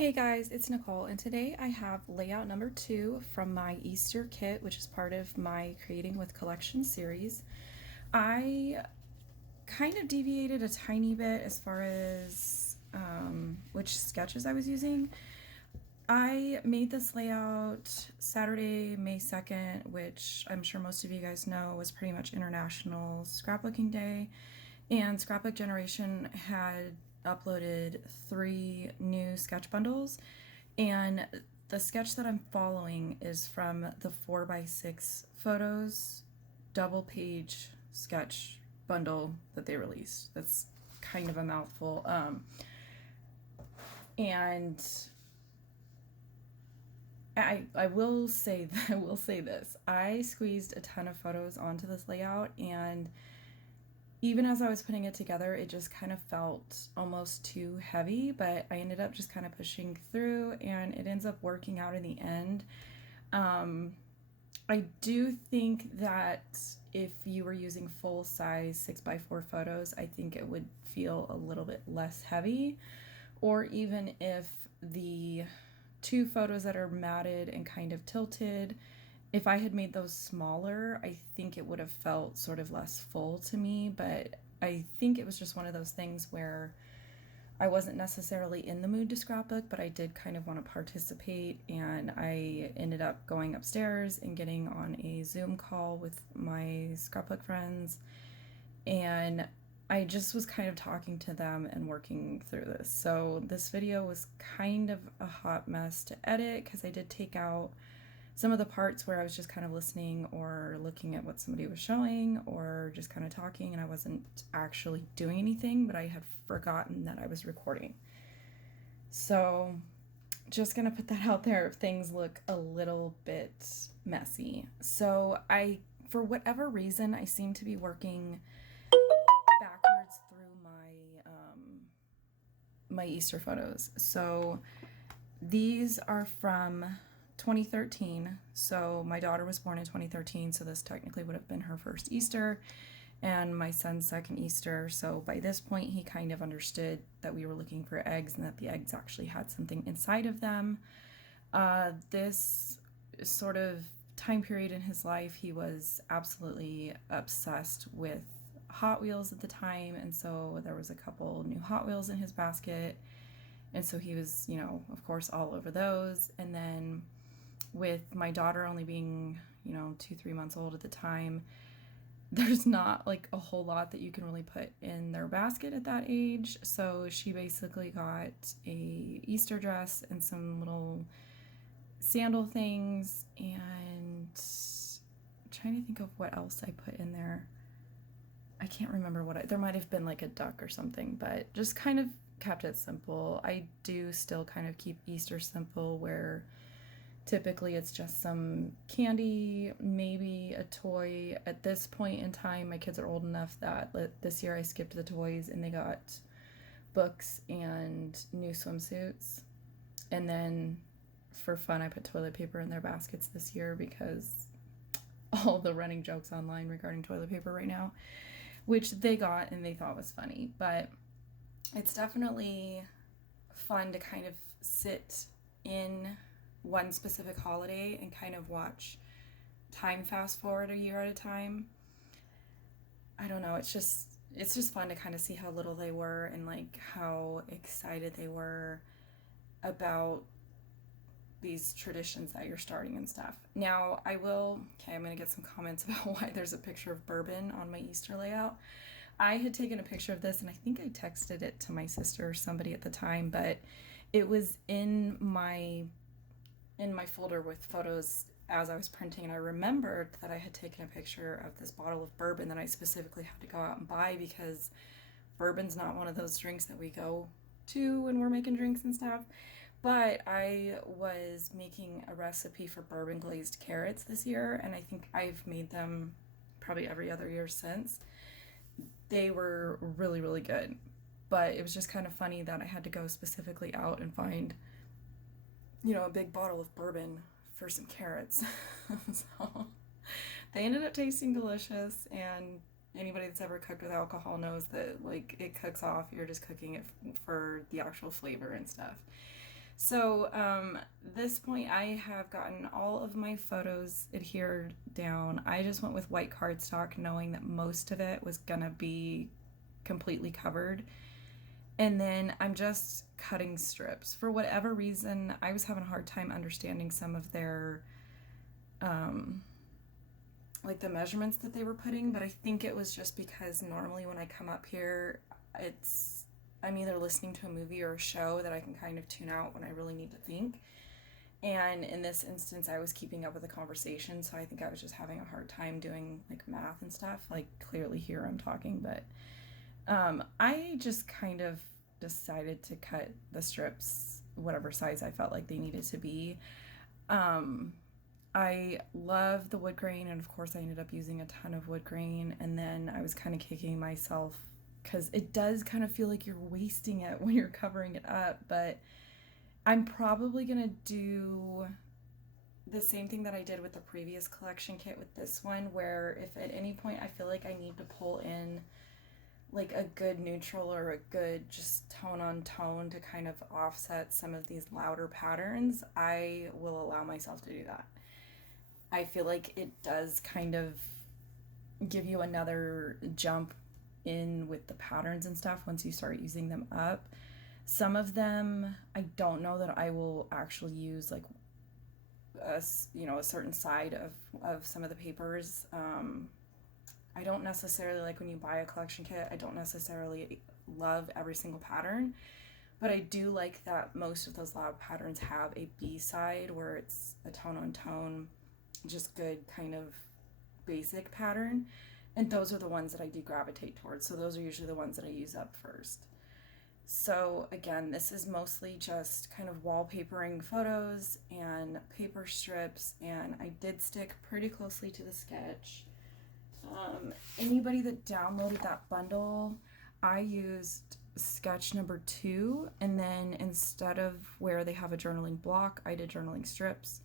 Hey guys, it's Nicole, and today I have layout number 2 from my Easter kit, which is part of my Creating with Collection series. I kind of deviated a tiny bit as far as which sketches I was using. I made this layout Saturday, May 2nd, which I'm sure most of you guys know was pretty much International Scrapbooking Day, and Scrapbook Generation had uploaded 3 new sketch bundles, and the sketch that I'm following is from the 4x6 photos double page sketch bundle that they released. That's kind of a mouthful. And I will say I will say this. I squeezed a ton of photos onto this layout, and even as I was putting it together, it just kind of felt almost too heavy, but I ended up just kind of pushing through, and it ends up working out in the end. I do think that if you were using full size 6x4 photos, I think it would feel a little bit less heavy. Or even if the 2 photos that are matted and kind of tilted, if I had made those smaller, I think it would have felt sort of less full to me. But I think it was just one of those things where I wasn't necessarily in the mood to scrapbook, but I did kind of want to participate, and I ended up going upstairs and getting on a Zoom call with my scrapbook friends, and I just was kind of talking to them and working through this. So this video was kind of a hot mess to edit because I did take out some of the parts where I was just kind of listening or looking at what somebody was showing or just kind of talking, and I wasn't actually doing anything, but I had forgotten that I was recording. So just gonna put that out there if things look a little bit messy. So for whatever reason, I seem to be working backwards through my Easter photos. So these are from 2013. So my daughter was born in 2013, so this technically would have been her first Easter and my son's second Easter. So by this point, he kind of understood that we were looking for eggs and that the eggs actually had something inside of them. This sort of time period in his life, he was absolutely obsessed with Hot Wheels at the time, and so there was a couple new Hot Wheels in his basket, and so he was, of course, all over those. And then with my daughter only being, 2-3 months old at the time, there's not like a whole lot that you can really put in their basket at that age. So she basically got a Easter dress and some little sandal things, and I'm trying to think of what else I put in there. I can't remember there might have been like a duck or something, but just kind of kept it simple. I do still kind of keep Easter simple, where typically it's just some candy, maybe a toy. At this point in time, my kids are old enough that this year I skipped the toys and they got books and new swimsuits. And then for fun, I put toilet paper in their baskets this year because all the running jokes online regarding toilet paper right now, which they got and they thought was funny. But it's definitely fun to kind of sit in one specific holiday and kind of watch time fast forward a year at a time. I don't know, it's just fun to kind of see how little they were and like how excited they were about these traditions that you're starting and stuff. Now, I'm gonna get some comments about why there's a picture of bourbon on my Easter layout. I had taken a picture of this and I think I texted it to my sister or somebody at the time, but it was in my folder with photos as I was printing, and I remembered that I had taken a picture of this bottle of bourbon that I specifically had to go out and buy because bourbon's not one of those drinks that we go to when we're making drinks and stuff. But I was making a recipe for bourbon glazed carrots this year, and I think I've made them probably every other year since. They were really, really good. But it was just kind of funny that I had to go specifically out and find, a big bottle of bourbon for some carrots. So they ended up tasting delicious, and anybody that's ever cooked with alcohol knows that like it cooks off. You're just cooking it for the actual flavor and stuff. So, this point, I have gotten all of my photos adhered down. I just went with white cardstock, knowing that most of it was gonna be completely covered. And then I'm just cutting strips. For whatever reason, I was having a hard time understanding some of their, like the measurements that they were putting, but I think it was just because normally when I come up here, I'm either listening to a movie or a show that I can kind of tune out when I really need to think. And in this instance, I was keeping up with the conversation, so I think I was just having a hard time doing like math and stuff. Like clearly here I'm talking, but I just kind of decided to cut the strips whatever size I felt like they needed to be. I love the wood grain, and of course I ended up using a ton of wood grain, and then I was kind of kicking myself because it does kind of feel like you're wasting it when you're covering it up, but I'm probably gonna do the same thing that I did with the previous collection kit with this one, where if at any point I feel like I need to pull in like a good neutral or a good just tone on tone to kind of offset some of these louder patterns, I will allow myself to do that. I feel like it does kind of give you another jump in with the patterns and stuff once you start using them up. Some of them I don't know that I will actually use like a certain side of some of the papers. I don't necessarily like when you buy a collection kit, I don't necessarily love every single pattern, but I do like that most of those loud patterns have a B side where it's a tone on tone, just good kind of basic pattern, and those are the ones that I do gravitate towards. So those are usually the ones that I use up first. So again, this is mostly just kind of wallpapering photos and paper strips, and I did stick pretty closely to the sketch. Anybody that downloaded that bundle, I used sketch number 2, and then instead of where they have a journaling block, I did journaling strips.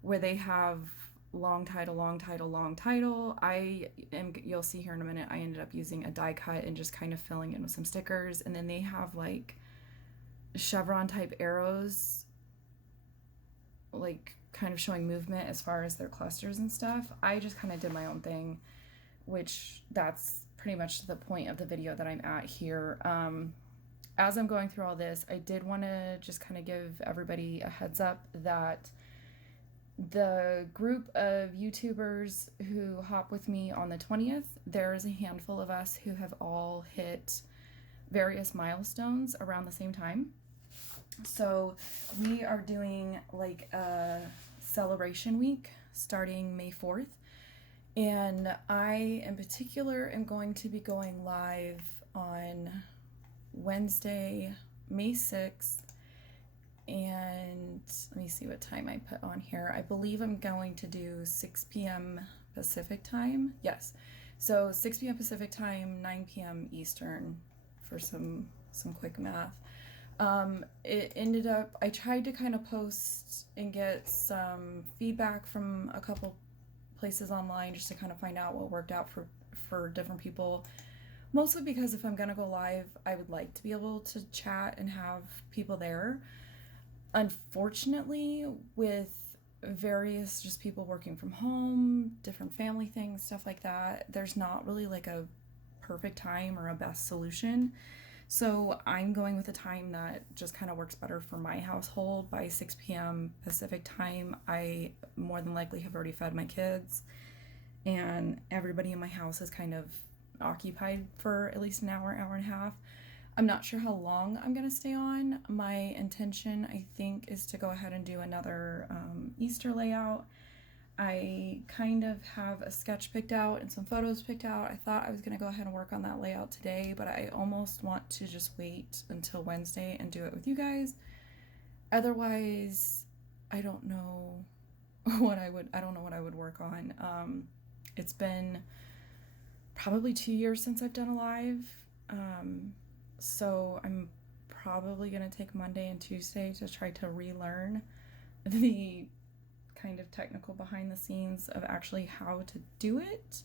Where they have long title, long title, long title, you'll see here in a minute, I ended up using a die cut and just kind of filling in with some stickers. And then they have like chevron type arrows, like kind of showing movement as far as their clusters and stuff. I just kind of did my own thing, which that's pretty much the point of the video that I'm at here. As I'm going through all this, I did want to just kind of give everybody a heads up that the group of YouTubers who hop with me on the 20th, there's a handful of us who have all hit various milestones around the same time. So we are doing like a celebration week starting May 4th. And I, in particular, am going to be going live on Wednesday, May 6th. And let me see what time I put on here. I believe I'm going to do 6 p.m. Pacific time. Yes. So 6 p.m. Pacific time, 9 p.m. Eastern for some quick math. It ended up, I tried to kind of post and get some feedback from a couple places online just to kind of find out what worked out for different people. Mostly because if I'm going to go live, I would like to be able to chat and have people there. Unfortunately, with various just people working from home, different family things, stuff like that, there's not really like a perfect time or a best solution. So I'm going with a time that just kind of works better for my household. By 6 p.m. Pacific time, I more than likely have already fed my kids, and everybody in my house is kind of occupied for at least an hour, hour and a half. I'm not sure how long I'm going to stay on. My intention, I think, is to go ahead and do another Easter layout. I kind of have a sketch picked out and some photos picked out. I thought I was going to go ahead and work on that layout today, but I almost want to just wait until Wednesday and do it with you guys. Otherwise, I don't know what I would work on. It's been probably 2 years since I've done a live. So I'm probably going to take Monday and Tuesday to try to relearn the kind of technical behind the scenes of actually how to do it.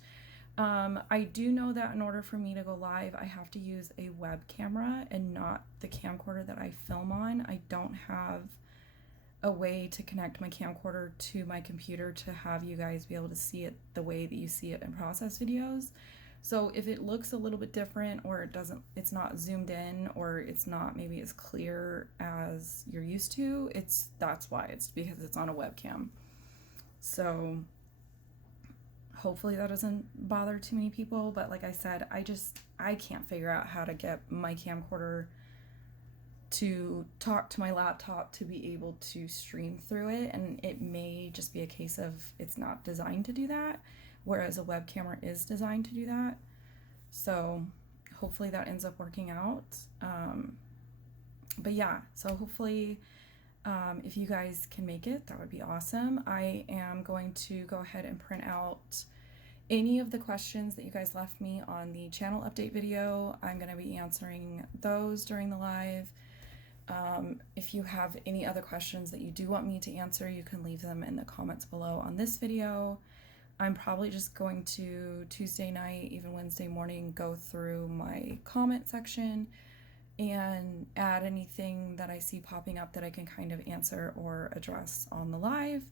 I do know that in order for me to go live, I have to use a web camera and not the camcorder that I film on. I don't have a way to connect my camcorder to my computer to have you guys be able to see it the way that you see it in process videos. So if it looks a little bit different, or it's not zoomed in, or it's not maybe as clear as you're used to, that's why. It's because it's on a webcam. So hopefully that doesn't bother too many people, but like I said, I can't figure out how to get my camcorder to talk to my laptop to be able to stream through it, and it may just be a case of it's not designed to do that, whereas a web camera is designed to do that. So hopefully that ends up working out. But yeah, so hopefully if you guys can make it, that would be awesome. I am going to go ahead and print out any of the questions that you guys left me on the channel update video. I'm going to be answering those during the live. If you have any other questions that you do want me to answer, you can leave them in the comments below on this video. I'm probably just going to Tuesday night, even Wednesday morning, go through my comment section and add anything that I see popping up that I can kind of answer or address on the live.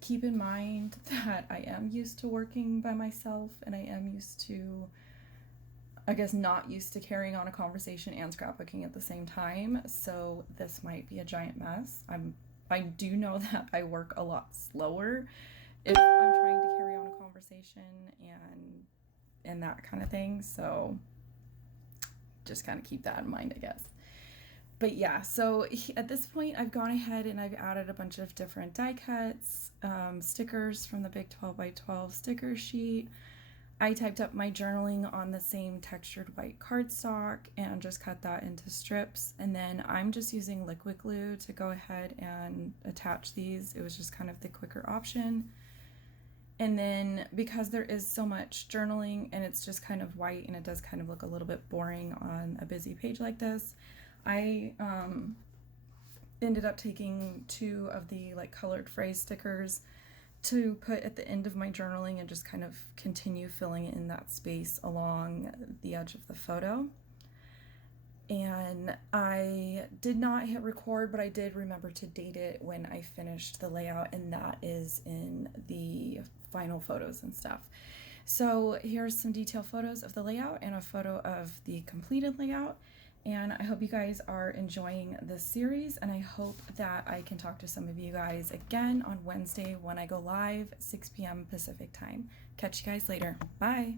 Keep in mind that I am used to working by myself, and I am used to, I guess, not used to carrying on a conversation and scrapbooking at the same time, so this might be a giant mess. I do know that I work a lot slower if I'm trying to carry on a conversation and that kind of thing, so just kind of keep that in mind, I guess. But yeah, so at this point I've gone ahead and I've added a bunch of different die cuts, stickers from the big 12x12 sticker sheet. I typed up my journaling on the same textured white cardstock and just cut that into strips, and then I'm just using liquid glue to go ahead and attach these. It was just kind of the quicker option. And then because there is so much journaling and it's just kind of white and it does kind of look a little bit boring on a busy page like this, I ended up taking 2 of the like colored phrase stickers to put at the end of my journaling and just kind of continue filling in that space along the edge of the photo. And I did not hit record, but I did remember to date it when I finished the layout, and that is in the final photos and stuff. So here's some detailed photos of the layout and a photo of the completed layout. And I hope you guys are enjoying this series, and I hope that I can talk to some of you guys again on Wednesday when I go live, 6 p.m. Pacific time. Catch you guys later. Bye.